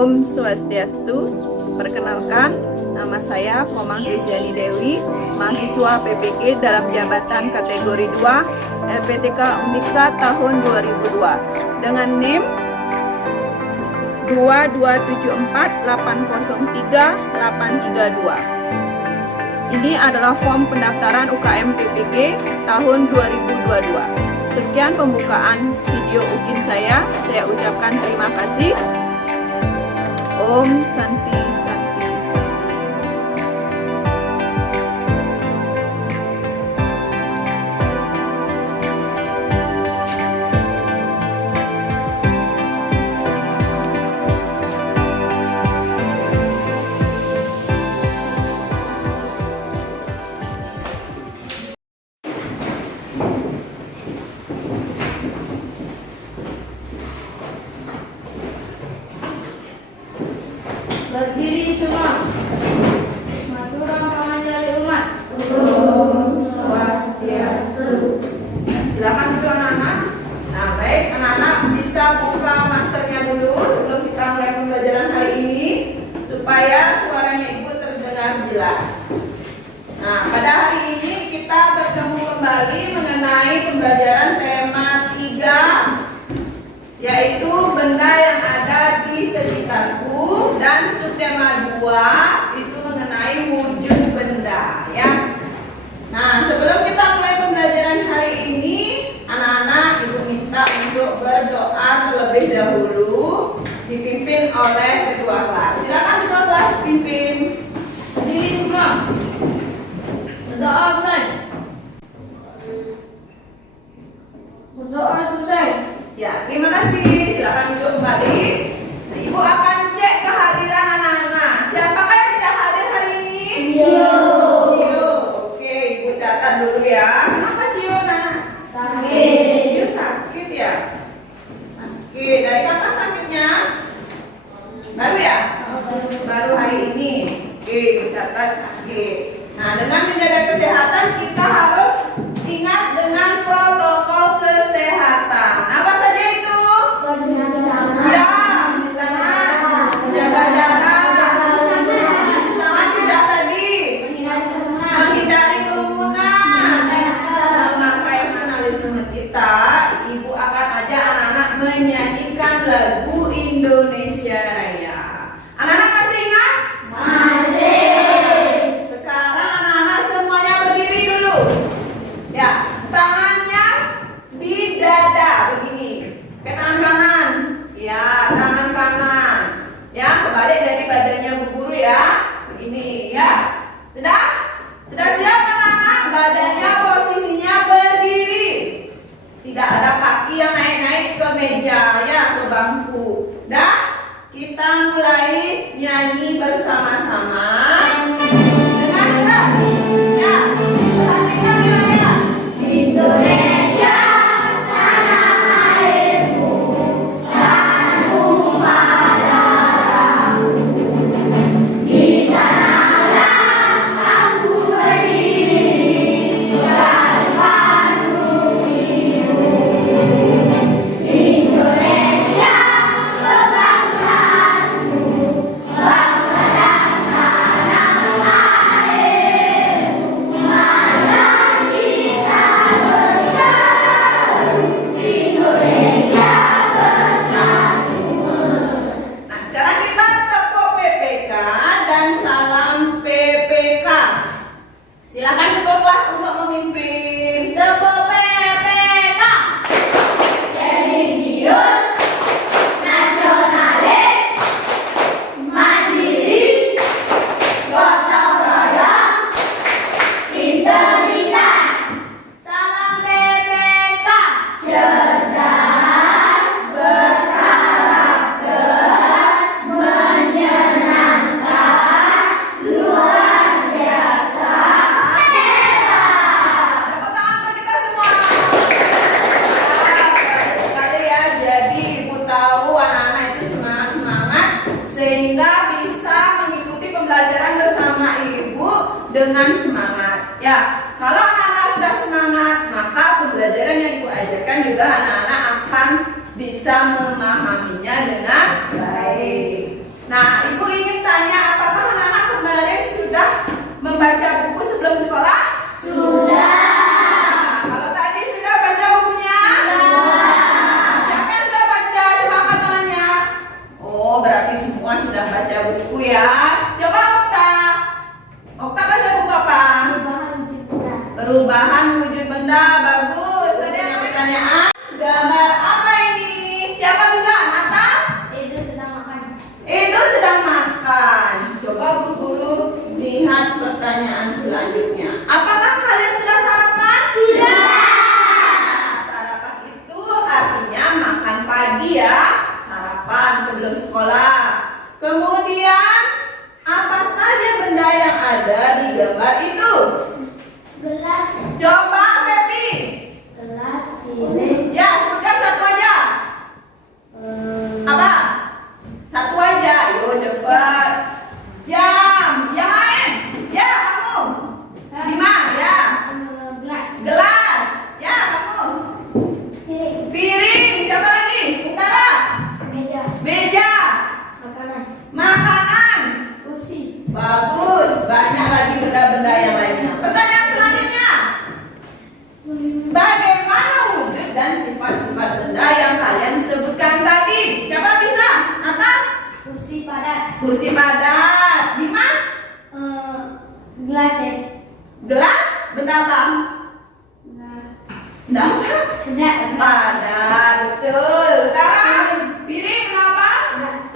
Om Swastiastu. Perkenalkan, nama saya Komang Kristiani Dewi, mahasiswa PPG dalam jabatan kategori 2 LPTK Uniksa tahun 2002 dengan NIM 2274803-832. Ini adalah form pendaftaran UKM PPG tahun 2022. Sekian pembukaan video UKIN saya ucapkan terima kasih. Om Santi Santi Santi. Berdiri semua. Matura Panganjali umat. Om Swastiastu. Silakan dulu anak-anak. Nah, baik anak-anak bisa buka maskernya dulu sebelum kita mulai pembelajaran hari ini supaya suaranya ibu terdengar jelas. Nah, pada hari ini kita bertemu kembali mengenai pembelajaran tema 3, yaitu benda yang ada di sekitarku, dan subtema 2 itu mengenai wujud benda, ya. Nah, sebelum kita mulai pembelajaran hari ini, anak-anak ibu minta untuk berdoa terlebih dahulu, dipimpin oleh ketua kelas. Silakan ketua kelas pimpin. Berdiri semua. Berdoa mulai. Berdoa selesai. Ya, terima kasih. Silakan duduk kembali. Nah, ibu akan cek kehadiran anak-anak. Siapakah yang tidak hadir hari ini? Cio. Cio. Oke, ibu catat dulu ya. Kenapa Cio, Nak? Sakit. Cio sakit ya? Sakit. Dari kapan sakitnya? Baru ya? Baru hari ini. Oke, ibu catat sakit. Nah, dengan menjaga kesehatan kita harus ingat dengan protokol kesehatan. Apa saja itu? Ya, cuci tangan, jaga jarak, cuci tangan sudah tadi, menghindari kerumunan, memakai nasionalisme kita. Ibu akan ajak anak-anak menyanyikan lagu Indonesia Raya. Anak-anak masih ingat? Sekarang anak-anak semuanya berdiri dulu. Ya, tangannya di dada begini. Ke tangan kanan. Ya, tangan kanan. Ya, kebalik dari badannya Bu Guru ya. Begini ya. Sudah? Sudah siap anak-anak? Badannya posisinya berdiri. Tidak ada kaki yang naik-naik ke meja ya, ke bangku. Dah, kita mulai nyanyi bersama-sama. Dengan keras. Ya, perhatikan bilangnya. Indonesia, tanah airku, tanah tumpah darahku. Di sanalah aku berdiri, dan menumimu. Indonesia, kebangsaanku, bangsa dan tanah airku. Marilah kita bersatu, Indonesia bersatu. Nah, sekarang kita tepuk PPK dan salam PPK. Silakan ketua kelas untuk memimpin. Tepuk PPK. Religius, nasionalis, mandiri, gotong royong, integritas. Salam PPK. Cerdas, berkarakter, menyenangkan, luar biasa, hebat. Tepuk tangan untuk kita semua. Bagus sekali ya. Jadi ibu tahu anak-anak itu semangat-semangat sehingga bisa mengikuti pembelajaran bersama ibu dengan semangat. Ya, kalau anak-anak sudah semangat, maka pembelajaran yang ibu ajarkan juga anak-anak akan bisa memahaminya dengan baik. sebelum sekolah? Sudah. Kalau tadi sudah baca bukunya? Siapa yang sudah baca? Coba angkat tangannya. Oh, berarti semua sudah baca buku ya. Coba Okta. Okta baca buku apa? Perubahan wujud benda. Bagus. Ada yang ada pertanyaan? Gambar apa ini? Siapa bisa? Nata? Edo sedang makan. Edo sedang makan. Coba Bu Guru lihat pertanyaan selanjutnya. Apakah kalian sudah sarapan? Sudah. Sarapan itu artinya makan pagi ya. Sarapan sebelum sekolah. Kemudian apa saja benda yang ada di gambar itu? Gelas. Coba Pepi. Gelas, piring. Ya, sebutkan satu aja. Apa? Satu aja. Ayo cepat. Jam. Yang lain? Ya, kamu. Lima, ya. Gelas. Gelas. Ya, kamu. Piring. Piring. Siapa lagi? Utara. Meja. Meja. Makanan. Makanan. Kursi. Bagus. Banyak lagi benda-benda yang lainnya. Pertanyaan selanjutnya. Bagaimana wujud dan sifat-sifat benda yang kalian sebutkan tadi? Siapa bisa? Nata? Kursi padat. Kursi padat. Bima? Gelas ya. Gelas? Benda apa? Benda apa? Benar. Padat. Betul. Utara? Piring kenapa?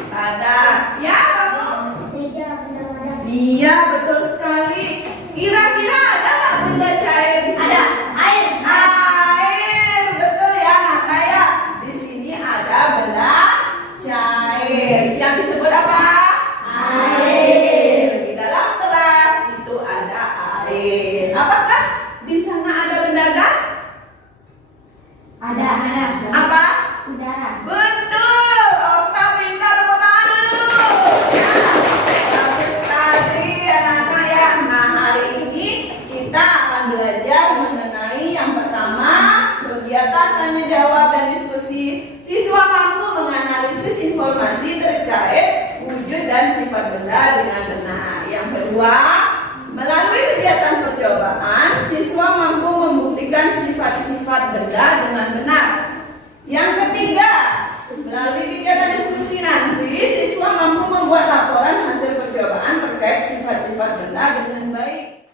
Padat. Ya, kamu? Meja benda padat. Iya, betul sekali. Kira-kira ada nggak benda cair di sini? Ada air. Air, betul ya, Nata ya. Di sini ada benda cair. Yang disebut apa? Air. Di dalam gelas itu ada air. Apakah di sana ada benda gas? Ada. Apa? Udara. Betul. Okta pintar, tepuk tangan dulu. Ya, bagus sekali anak-anak ya. Nah, hari ini kita akan belajar mengenai yang pertama, kegiatan tanya jawab dan diskusi. Siswa mampu menganalisis informasi terkait wujud dan sifat benda dengan benar. Yang kedua, melalui kegiatan percobaan, siswa mampu membuktikan sifat-sifat benda dengan benar. Yang ketiga, melalui kegiatan diskusi nanti, siswa mampu membuat laporan hasil percobaan terkait sifat-sifat benda dengan baik.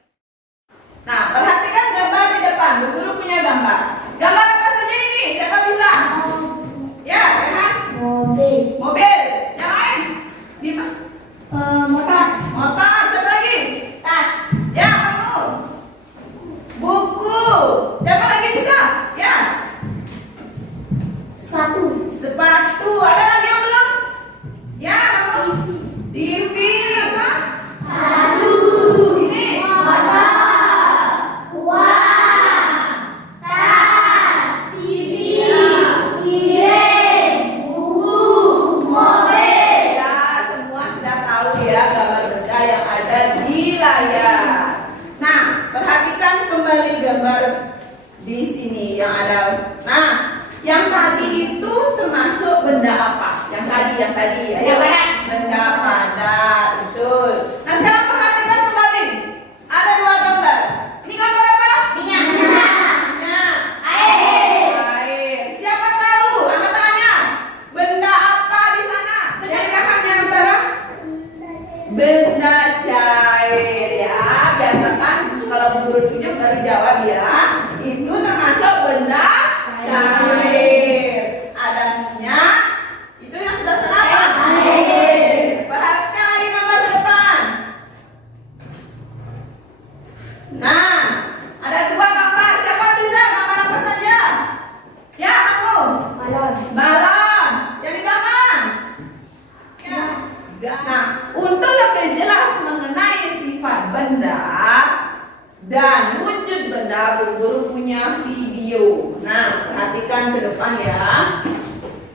Nah, perhatikan gambar di depan. Bu Guru punya gambar. Gambar apa saja ini? Siapa bisa? Ya, Rehan? Mobil. Mobil. Yang lain? Bima? Motor. Motor. Siapa lagi? Tas. Ya, kamu. Buku. Siapa lagi bisa? Ya. Sepatu. Sepatu. Ada lagi yang belum? Ya, kamu. TV. Apa? Aduh. Ini. Motor. Uang. Tas. TV. Piring. Buku. Mobil. Ya, semua sudah tahu ya gambar benda yang ada di layar. Nah, perhatikan kembali gambar di sini yang ada. Nah, yang tadi itu termasuk benda apa? Yang tadi ya. Benda padat. Benda padat, betul. Nah, sekarang perhatikan kembali. Ada dua gambar. Ini gambar apa? Minyak. Minyak. Air. Air. Siapa tahu? Angkat tangannya. Benda apa di sana? Yang belakangnya antara? Benda cair ya. Biasakan kalau Bu Guru tunjuk baru jawab ya. Itu termasuk benda cair. Ada minyak. Itu yang sudah sana apa? Air. Perhatikan lagi gambar di depan. Nah, ada dua gambar. Siapa bisa gambar apa saja? Ya, kamu. Balon. Balon. Yang di belakang. Ya. Nah, untuk lebih jelas mengenai sifat benda dan wujud benda, Bu Guru punya video. Nah, perhatikan ke depan ya.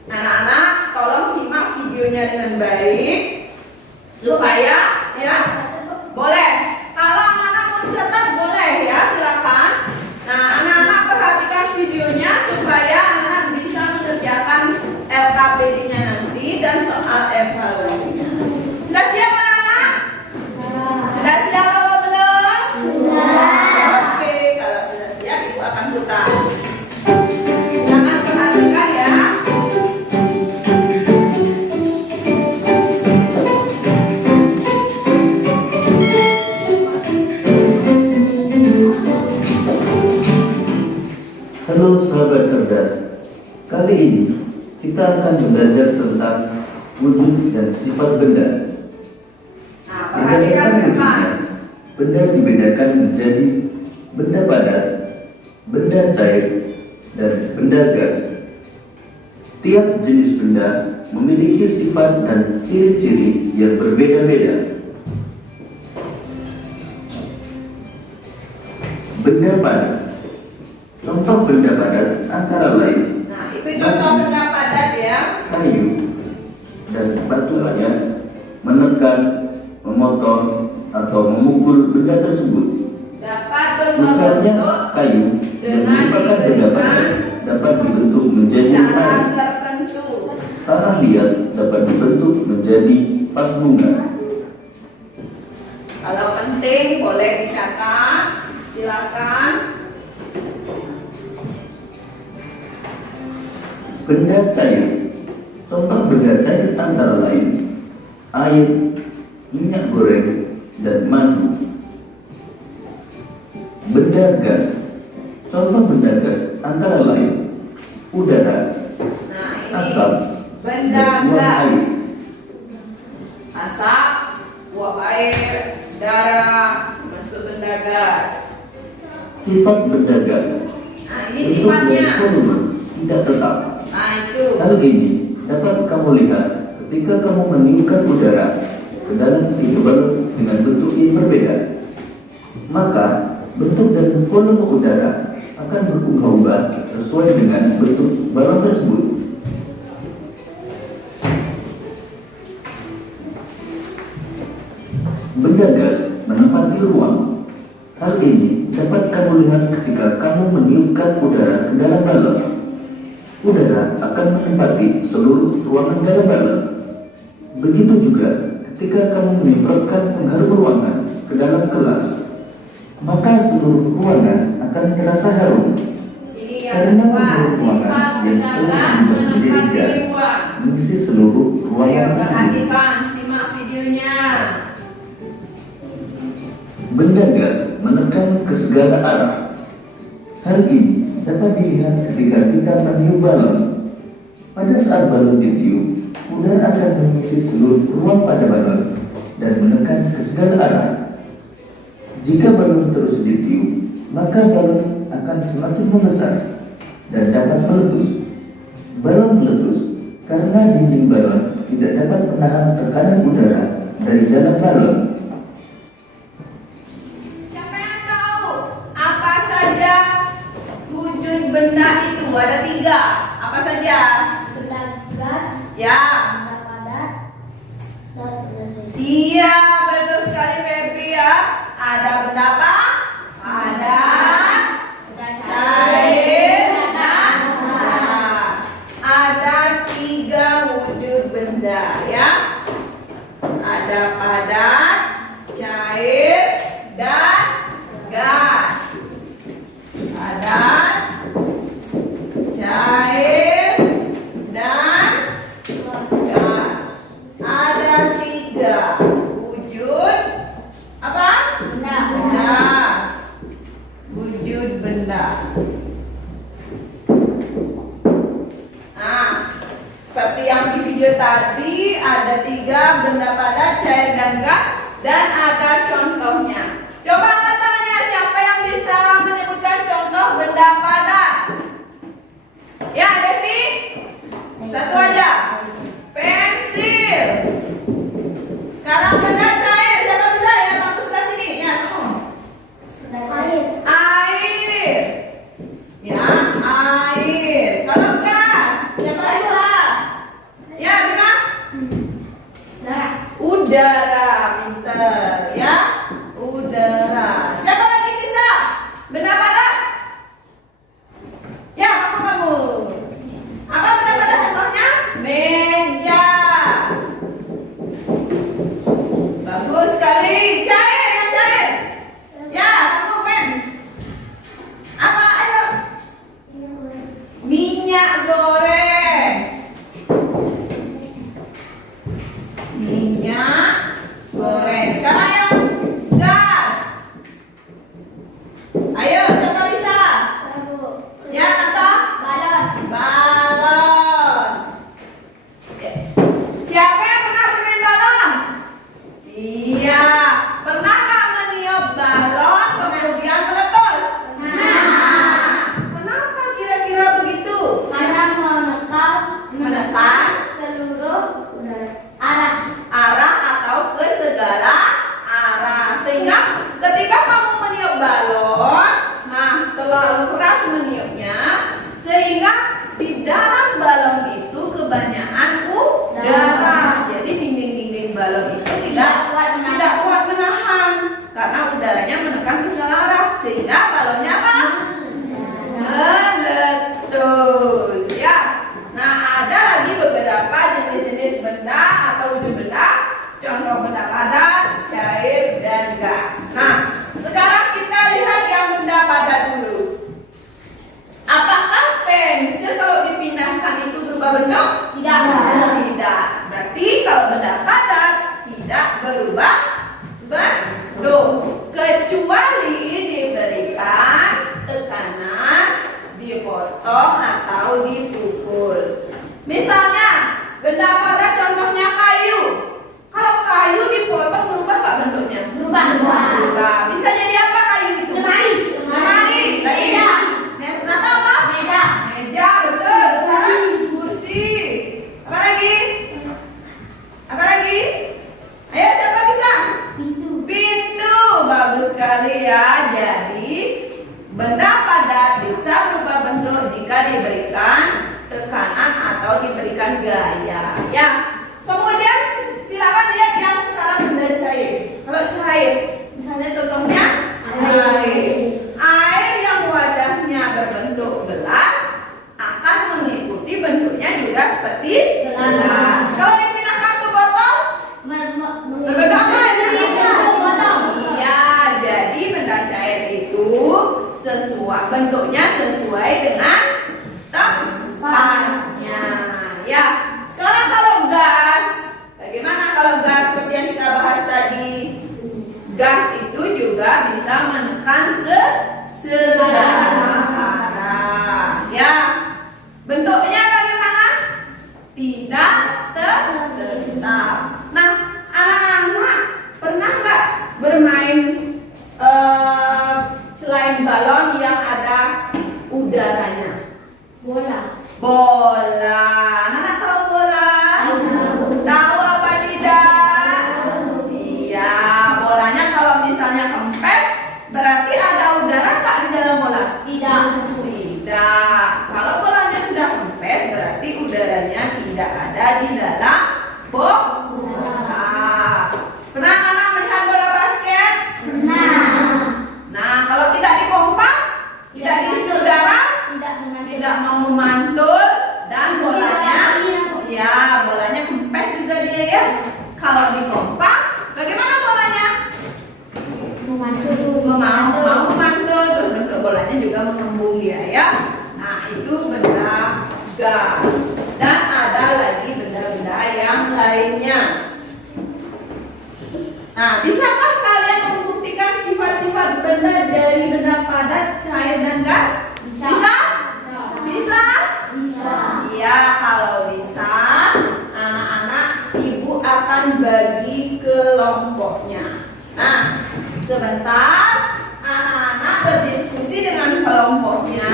Anak-anak, tolong simak videonya dengan baik supaya ya boleh. Kalau anak-anak mau catat boleh ya, silakan. Nah, anak-anak perhatikan videonya supaya anak-anak bisa mengerjakan LKPD-nya nanti dan soal evaluasinya. Sudah siap anak-anak? Sudah siap apa belum? Sudah. belajar tentang wujud dan sifat benda. Nah, perhatikan depan. Benda dibedakan menjadi benda padat, benda cair, dan benda gas. Tiap jenis benda memiliki sifat dan ciri-ciri yang berbeda-beda. Benda padat. Contoh benda padat antara lain Nah, itu contoh benda padat ya. kayu dan batu lainnya menekan, memotong, atau memukul benda tersebut. Dapat Misalnya membentuk kayu yang dengan merupakan benda padat dapat dibentuk menjadi cara kayu. tertentu. Tanah liat dapat dibentuk menjadi vas bunga. Kalau penting boleh dicatat, silakan. Benda cair. Contoh benda cair antara lain air, minyak goreng, dan madu. Benda gas. Contoh benda gas antara lain udara, Nah, ini asap, benda dan uap gas. air. Asap, uap air, darah, masuk benda gas. Sifat benda gas. Nah, ini Bentuk sifatnya. dan volume tidak tetap. Nah, itu. Hal ini dapat kamu lihat ketika kamu meniupkan udara ke dalam tiga balon dengan bentuk yang berbeda. Maka bentuk dan volume udara akan berubah-ubah sesuai dengan bentuk balon tersebut. Benda gas menempati ruang. Hal ini dapat kamu lihat ketika kamu meniupkan udara ke dalam balon. Udara akan menempati seluruh ruangan dalam balon. Begitu juga ketika kamu menyemprotkan pengharum ruangan ke dalam kelas, maka seluruh ruangan akan terasa harum. Ini Karena yang kedua, pengharum ruangan sifat yang benda telah gas menjadi menempati gas ruang. mengisi seluruh Ayo ruangan tersebut. perhatikan, simak videonya. Benda gas menekan ke segala arah. Hal ini dapat dilihat ketika kita meniup balon. Pada saat balon ditiup, udara akan mengisi seluruh ruang pada balon dan menekan ke segala arah. Jika balon terus ditiup, maka balon akan semakin membesar dan dapat meletus. Balon meletus karena dinding balon tidak dapat menahan tekanan udara dari dalam balon. Siapa yang tahu apa saja wujud benda itu? Ada 3. Apa saja? Benda gas, Ya. benda padat, dan benda cair. Iya, betul sekali Febri ya. Ada benda apa? Ada Benda cair dan gas. Ada 3 wujud benda ya. Ada padat, cair, dan gas. Padat, cair, dan gas. Ada 3 wujud apa? Benda. Benda. Wujud benda. Nah, seperti yang di video tadi ada 3 benda padat, cair, dan gas, dan ada contohnya. Coba angkat tangannya siapa yang bisa menyebutkan contoh benda padat? Ya, Devi? Satu aja. Pensil. Sekarang benda cair, siapa bisa ya? Kampus ke sini, ya semua. Benda cair. Air. Ya, air. Kalau gas, siapa bisa? Ya, Bima? Darah. Udara, pinter ya. Udara. Siapa lagi bisa? Benda padat? Ya, kamu. Apa benda padat contohnya? Meja. Bagus sekali. Cair, yang cair. Ya, kamu pen. Apa? Ayo. Minyak goreng. Minyak goreng. Sekarang yang sehingga balonnya apa? Meletus ya. Nah, ada lagi beberapa jenis-jenis benda atau wujud benda. Contoh benda padat, cair, dan gas. Nah, sekarang kita lihat yang benda padat dulu. Apakah pensil kalau dipindahkan itu berubah bentuk? Tidak. Tidak. Berarti kalau benda padat tidak berubah bentuk kecuali diberikan tekanan, dipotong atau dipukul. Misalnya benda padat contohnya kayu. Kalau kayu dipotong berubah nggak bentuknya? Berubah. Bisa jadi apa kayu itu? Lemari. Lagi? Atau apa? Meja, betul. Sekarang kursi. Apa lagi? Ayo, siapa bisa? Pintu. Bagus sekali ya. Jadi benda padat bisa berubah bentuk jika diberikan tekanan atau diberikan gaya. Ya. Kemudian silakan lihat yang sekarang benda cair. Kalau cair, misalnya contohnya air. Air yang wadahnya berbentuk gelas akan mengikuti bentuknya juga seperti gelas. Kalau dipindahkan ke botol, berbentuk apa aja? Iya, jadi benda cair itu bentuknya sesuai dengan tempatnya. Ya. Sekarang kalau gas, bagaimana kalau gas seperti yang kita bahas tadi? Gas itu juga bisa menekan ke segala arah. Ya. Bentuknya bagaimana? Tidak tetap. Nah, anak-anak pernah nggak bermain selain balon yang ada udaranya? Bola. Anak tahu bola? Tahu apa tidak? Iya, bolanya kalau misalnya kempes, berarti ada udara nggak di dalam bola? Tidak. Kalau bolanya sudah kempes, berarti udaranya tidak ada di dalam bola. Pernah anak melihat bola basket? Nah, kalau tidak dikompak, tidak diisi udara, tidak mau memantul, dan bolanya kempes juga dia ya. Kalau dikompak, bagaimana bolanya? Mau memantul, terus bentuk bolanya juga mengembung dia ya. Nah, itu benda gas. Dan ada lagi benda-benda yang lainnya. Nah, bisakah kalian membuktikan sifat-sifat benda dari benda padat, cair, dan gas? Bisa? Iya, kalau bisa, anak-anak ibu akan bagi kelompoknya. Nah, sebentar anak-anak berdiskusi dengan kelompoknya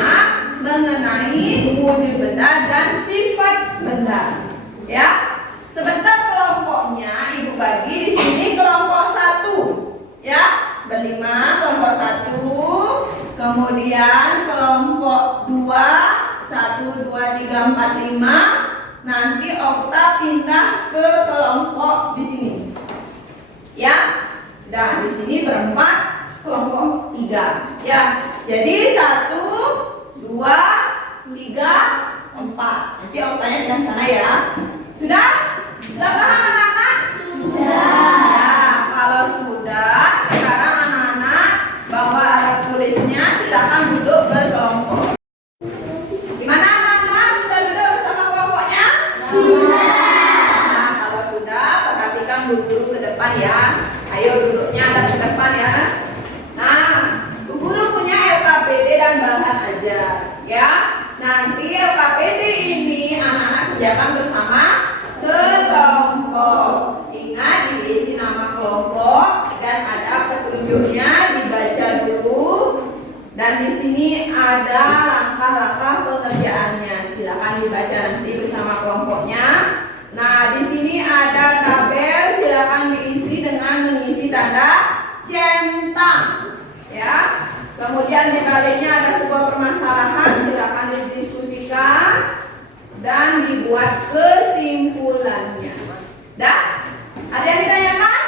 mengenai wujud benda dan sifat benda. Ya, sebentar kelompoknya ibu bagi di sini kelompok 1. Ya, berlima kelompok 1. Kemudian kelompok 2, 1, 2, 3, 4, 5. Nanti Okta pindah ke kelompok di sini. Ya. Nah, di sini berempat kelompok 3. Ya. Jadi 1, 2, 3, 4. Nanti Oktanya pindah ke sana ya. Sudah? Sudah paham anak-anak? Sudah. Ya, kalau sudah, sekarang anak-anak bawa alat tulisnya, silakan duduk berkelompok. Gimana anak-anak? Sudah duduk bersama kelompoknya? Sudah. Nah, kalau sudah, perhatikan Bu Guru ke depan ya. Ayo duduknya ada di depan ya. Nah, Bu Guru punya LKPD dan bahan ajar ya. Nanti LKPD ini anak-anak kerjakan bersama kelompok. Ingat diisi nama kelompok dan ada petunjuknya, dibaca dulu. Dan di sini ada langkah-langkah pengerjaannya. Silakan dibaca nanti bersama kelompoknya. Nah, di sini ada tabel, silakan diisi dengan mengisi tanda centang. Ya. Kemudian di baliknya ada sebuah permasalahan, silakan didiskusikan dan dibuat kesimpulannya. Dah? Ada yang ditanyakan?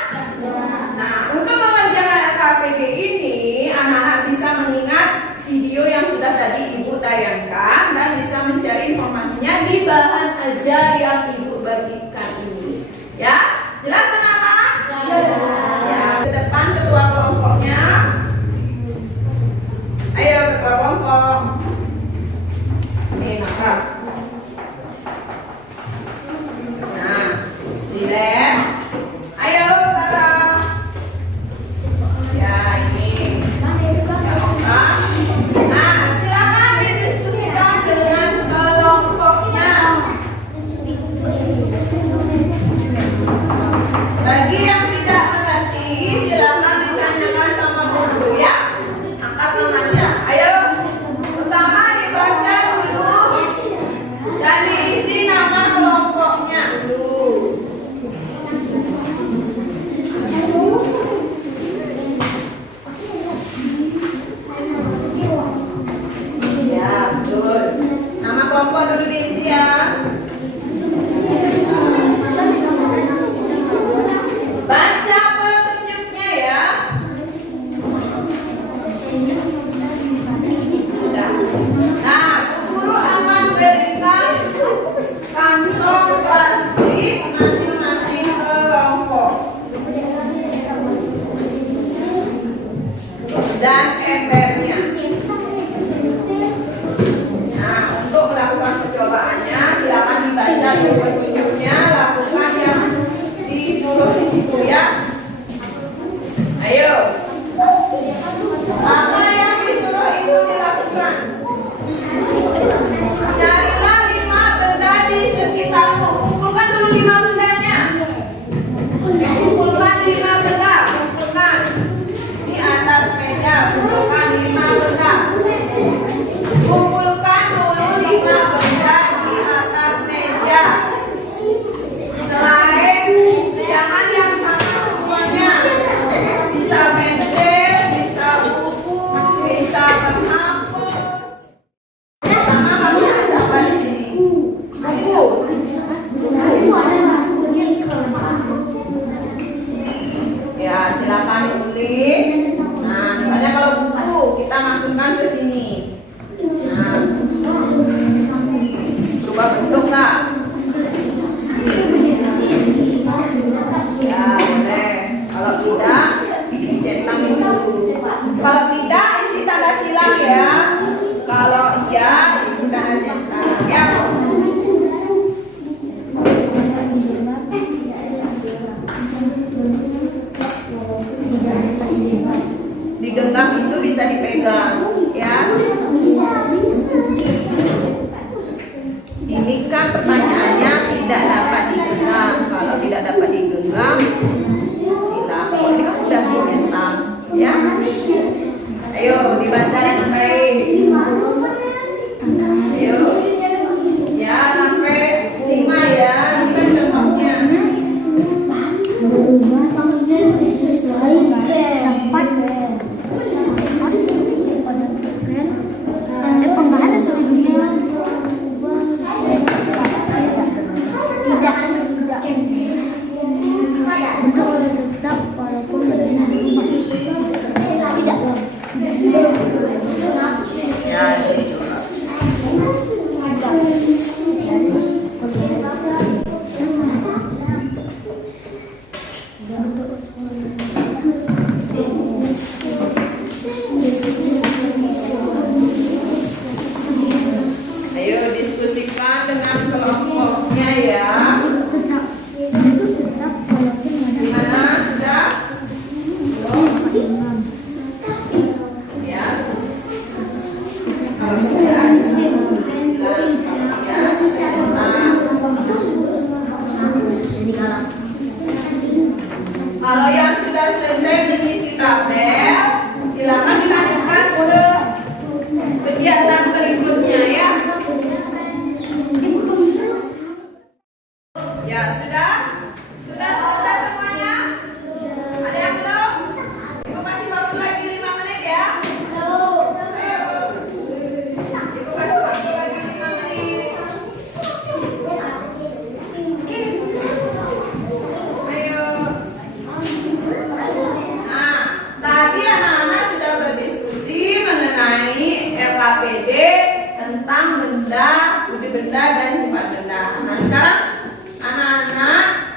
Nah, untuk mengerjakan LKPD ini, anak-anak bisa les. Ayo Tara. Ya ini. Ya Oka. Nah, silakan didiskusikan dengan kelompoknya. Bagi yang tidak mengerti, silakan ditanyakan sama guru ya. Angkat tangannya. Ayo. Pertama dibaca dulu dan diisi nama kelompoknya dulu. Ya, betul. Nama kelompok dulu diisi ya. Baca petunjuknya ya. Nah, guru akan berikan kantong plastik masing-masing kelompok dan embernya. Nah, untuk melakukan percobaannya, silakan dibaca petunjuknya, lakukan yang disuruh di situ ya. Ayo. Apa yang disuruh itu dilakukan? Carilah 5 benda di sekitarmu. Kumpulkan dulu 5 bendanya. Kumpulkan 5 benda. Kumpulkan di atas meja. Kumpulkan 5 benda. Kumpulkan dulu 5 benda di atas meja. Selain jangan yang sama semuanya. Bisa pensil, bisa buku, bisa penghapus. Pertama kamu bisa apa di sini? Buku. Ya, silakan ditulis. Nah, misalnya kalau buku kita masukkan ke sini. Nah, berubah bentuk nggak? Ya, boleh. Kalau tidak, isi centang di situ. Kalau tidak, isi tanda silang ya. Kalau iya, isi tanda centang. Ya. Digenggam itu bisa dipegang, ya. Ini kan pertanyaannya tidak dapat digenggam. Kalau tidak dapat digenggam, silakan. Kalau ini kan udah dicentang, ya. Ayo dibaca yang baik. Ayo. Ya, sampai 5 ya. Ini kan contohnya. Ya, ini coba. Ayo diskusikan dengan kelompoknya ya. Gimana? Sudah? Belum? Ya. Kalau sudah, kalau yang sudah selesai mengisi tabel, silakan dilanjutkan ke kegiatan berikutnya ya. Ya, sudah? Sudah selesai semuanya? Ada yang belum? Ibu kasih waktu lagi 5 menit ya. Ayo. Ibu kasih waktu lagi 5 menit. Ayo. Nah, tadi anak-anak sudah berdiskusi mengenai LKPD tentang benda, budi benda dan sifat benda. Nah, sekarang anak-anak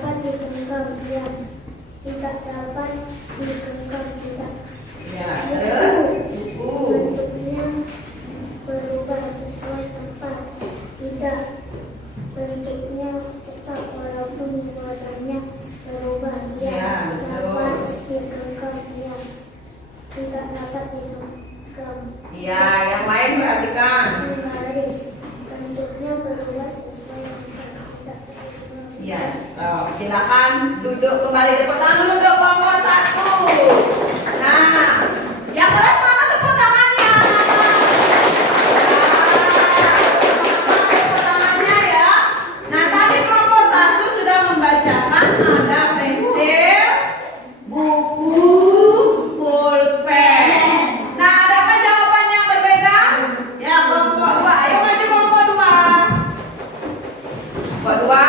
dapat digenggam dia, tidak dapat digenggam tidak. Ya, terus buku. Bentuknya berubah sesuai tempat, tidak. Bentuknya tetap walaupun warnanya berubah. Ia Ya, betul. dapat digenggam dia, tidak dapat digenggam. Ya, yang lain perhatikan. Garis. Bentuknya berubah sesuai tempat, tidak digenggam. Ya, stop. Silakan duduk kembali. Tepuk tangan dulu untuk kelompok 1. Nah, yang kelas mana tepuk tangannya? Tepuk tangannya ya. Nah, tadi kelompok 1 sudah membacakan ada pensil, buku, pulpen. Nah, adakah jawaban yang berbeda? Ya, kelompok 2. Ayo maju kelompok 2. Kelompok 2.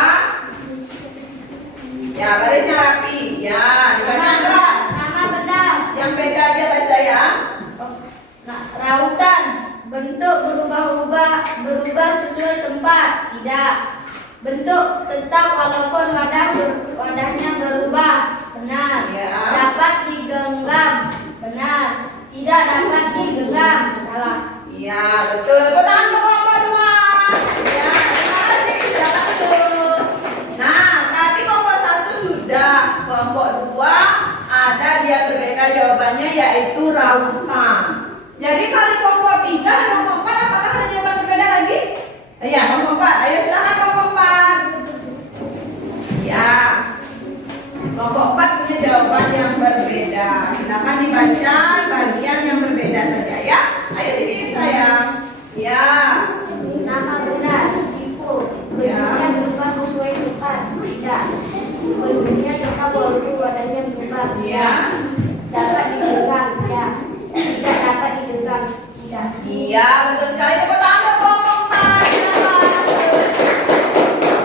Ya, barisnya rapi. Ya, dibaca keras. Sama benar. Yang beda aja baca ya. Nah, rautan bentuk berubah sesuai tempat, tidak. Bentuk tetap walaupun wadahnya berubah, benar. Ya. Dapat digenggam, benar. Tidak dapat digenggam, salah. Iya, betul. Tepuk tangan untuk kelompok 2. Ya, terima kasih. Silakan duduk. Nah, tadi kelompok 1 sudah. Kelompok 2 ada dia berbeda jawabannya yaitu rautan. Jadi kali kelompok 3 dan kelompok 4 apakah ada jawaban berbeda lagi? Ya, kelompok 4. Ayo silakan kelompok 4. Ya. Kelompok 4 punya jawaban yang berbeda. Silakan dibaca bagian yang berbeda saja ya. Ayo sini sayang. Ya. Nama benar, tipu. Ya. Bentuknya berubah sesuai tempat, tidak. Bentuknya tetap walaupun wadahnya berubah. Ya. Dapat digenggam, ya. Tidak dapat digenggam, tidak. Iya, betul sekali. Tepuk tangan untuk kelompok 4.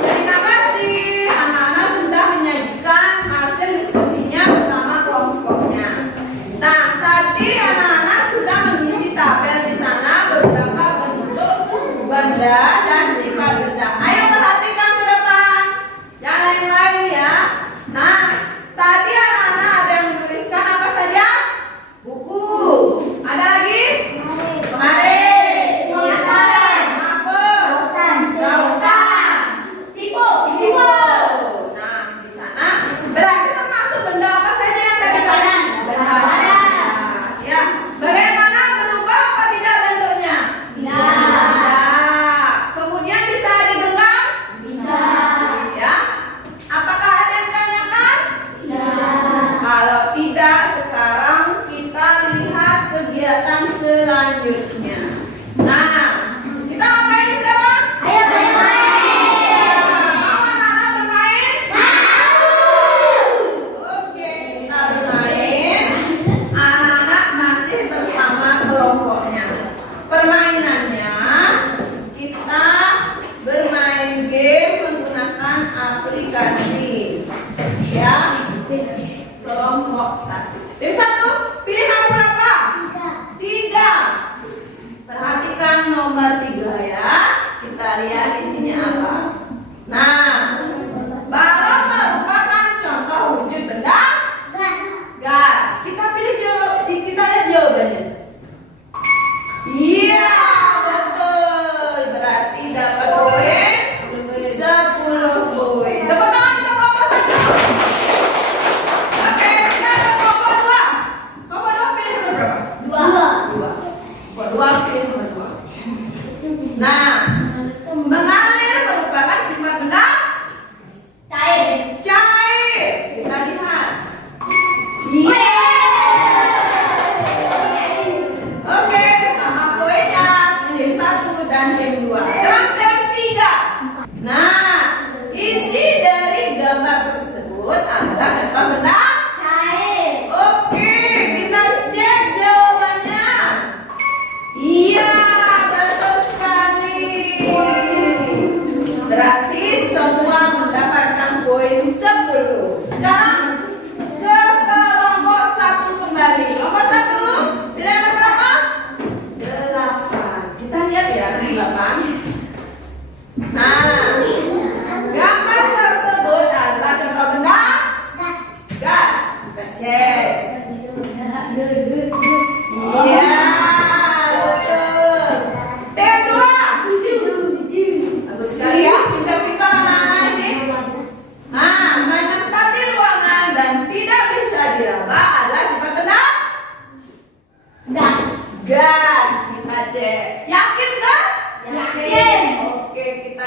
Terima kasih. Anak-anak sudah menyajikan hasil diskusinya bersama kelompoknya. Nah, tadi anak-anak sudah mengisi tabel di sana beberapa bentuk benda dan sifat benda. Ayo perhatikan ke depan. Yang lain-lain ya. Nah, tadi anak-anak ada yang menuliskan apa saja? Buku. Ada lagi? Kemarin. Apa? Lautan. Tipu. Tipu. Nah, di sana berarti termasuk benda apa saja yang tadi Makanan. Benda Makanan. makanan. Ya. Bagaimana berubah apa tidak bentuknya? Tidak. Kemudian bisa digenggam? Bisa. Ya. Apakah ada yang ditanyakan? Tidak. Kalau tidak, sekarang kita lihat kegiatan selanjutnya. Nah, kita ngapain sekarang? Ayo bermain. Mau anak-anak bermain? Oke, kita bermain. Anak-anak masih bersama kelompoknya. Permainannya, kita bermain game menggunakan aplikasi. Ya, kelompok 1. Tim 1, pilih nomor berapa? 3. Perhatikan nomor 3 ya. Kita lihat isinya apa. Nah, balon merupakan contoh wujud benda gas. Kita lihat jawabannya. Iya, betul. Berarti dapat poin 10 poin. Tepuk tangan untuk kelompok 1. Oke, kita ke kelompok 2. Kelompok 2 pilih nomor berapa? 2. 2. Kelompok 2 pilih nomor 2. Nah,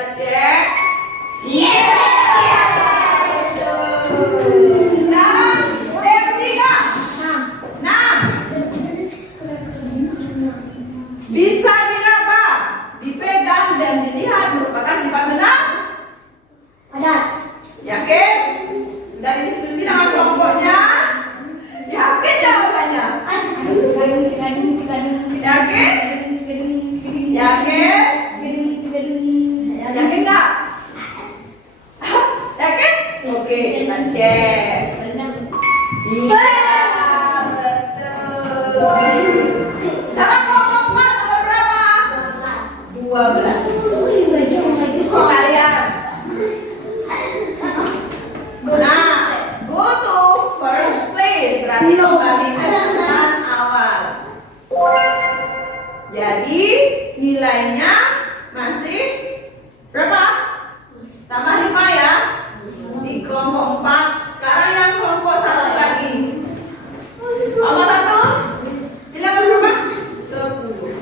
Kita cek. Iya. Sekarang yang ketiga. 6. Bisa didapat, dipegang dan dilihat merupakan sifat benda. Padat. Yakin? Dari diskusi dengan kelompoknya. Yakin jawabannya? Yakin? Yakin? Yakin nggak? Yakin? Oke, kita cek. Iya, betul. Sekarang kelompok 4 nomor berapa? 12. Kita lihat. Nah, go to first place berarti kembali ke tempat awal. Jadi nilainya masih berapa? Tambah 5 ya. Di kelompok 4. Sekarang yang kelompok 1 lagi. Apa 1? Nilai berapa? 10.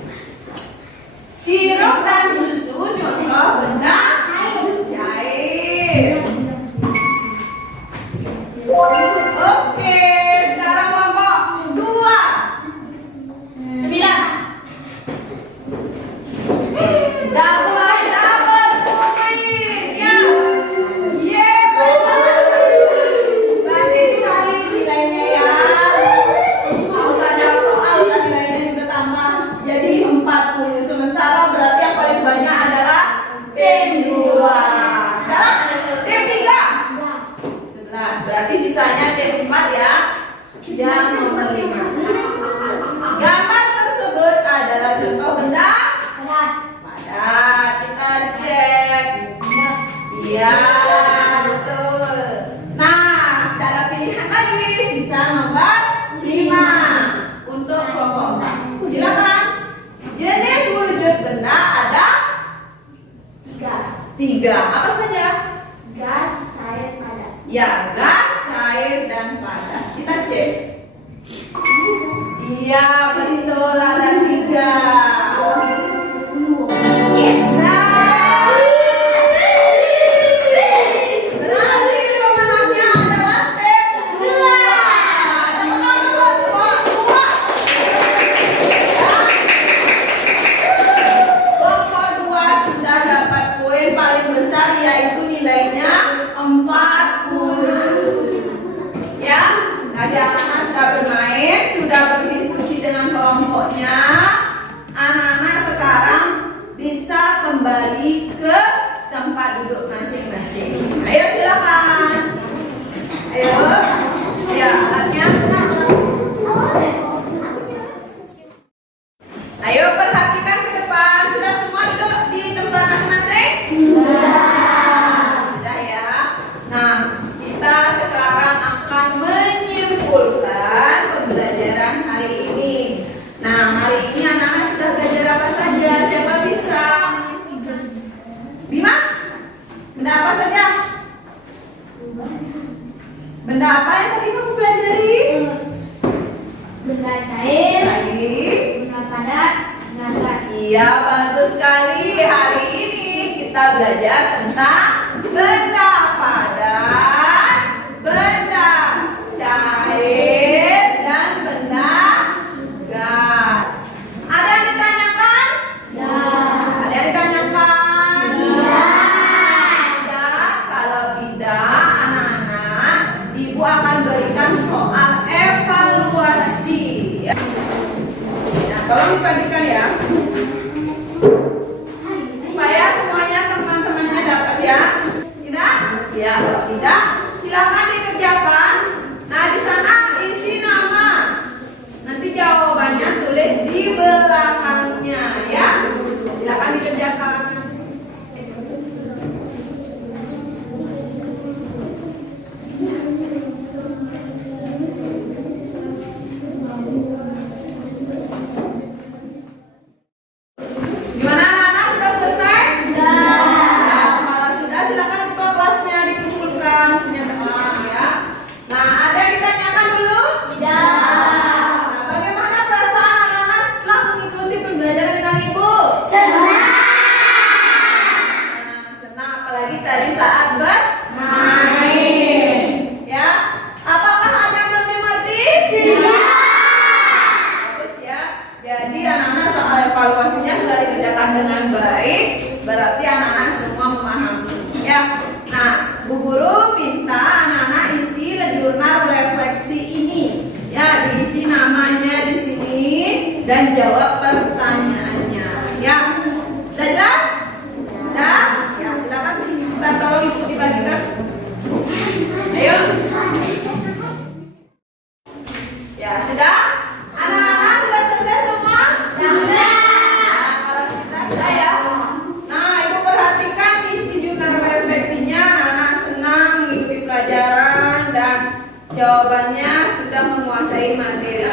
Sirup dan susu contoh benda cair. Oke, sekarang kelompok 2. 9. Dapat poin. Ya. Yes. Berarti dikali nilainya ya. Kalau saja soal dan nilainya juga tambah jadi 40. Sementara berarti yang paling banyak adalah tim 2. Sekarang tim 3. 11. Berarti sisanya tim 4 ya. Yang nomor 5. Gambar tersebut adalah contoh benda padat. Kita cek. Iya, betul. Nah, tidak ada pilihan lagi. Sisa nomor 5 untuk kelompok 4. Silakan. Jenis wujud benda ada 3. Apa saja? Gas, cair, padat. Ya, gas, cair, dan padat. Kita cek. Iya, betul, ada 3. Yes. Nah, berarti pemenangnya adalah tim 2. Teman-teman, 2. Kelompok 2 sudah dapat poin paling besar, yaitu nilainya 40. Ya, tadi anak-anak sudah bermain, sudah berdiskusi dengan kelompoknya. Anak-anak sekarang bisa kembali ke tempat duduk masing-masing. Ayo silakan. Ayo. Ya, alatnya. Ayo perhatikan ke depan. Sudah semua duduk di tempat masing-masing? Sudah ya. Nah, kita sekarang akan menyimpulkan pembelajaran hari ini. Nah, hari ini anak-anak sudah belajar apa saja? Siapa bisa? Bima? Benda apa saja? Benda apa yang tadi kamu pelajari? Benda cair, Baik. benda padat, benda gas. Iya, bagus sekali. Hari ini kita belajar tentang benda padat, benda cair, dan benda gas. Ada yang ditanyakan? Ya. Ada yang ditanyakan? Tidak. Kalau tidak, anak-anak, Ibu akan berikan soal evaluasi. Nah, tolong dipanggilkan ya. Supaya semuanya teman-temannya dapat ya. Tidak? Ya, kalau tidak, silakan dikerjakan. Nah, di sana isi nama. Nanti jawabannya tulis di belakangnya ya. Silakan dikerjakan. apalagi tadi saat bermain. Ya, apakah ada yang belum dimengerti? Tidak. Bagus ya. Jadi anak-anak soal evaluasinya sudah dikerjakan dengan baik, berarti anak-anak semua memahami. Ya. Nah, Bu Guru minta anak-anak isi jurnal refleksi ini. Ya, diisi namanya di sini dan jawab pertanyaannya. Ya, sudah jelas? Sudah? Ya, silakan kita tolong ibu dibagikan. Ayo. Ya, sudah? Anak-anak sudah selesai semua? Sudah. Nah, kalau sudah ya. Nah, ibu perhatikan isi jurnal refleksinya. Anak-anak senang mengikuti pelajaran dan jawabannya sudah menguasai materi.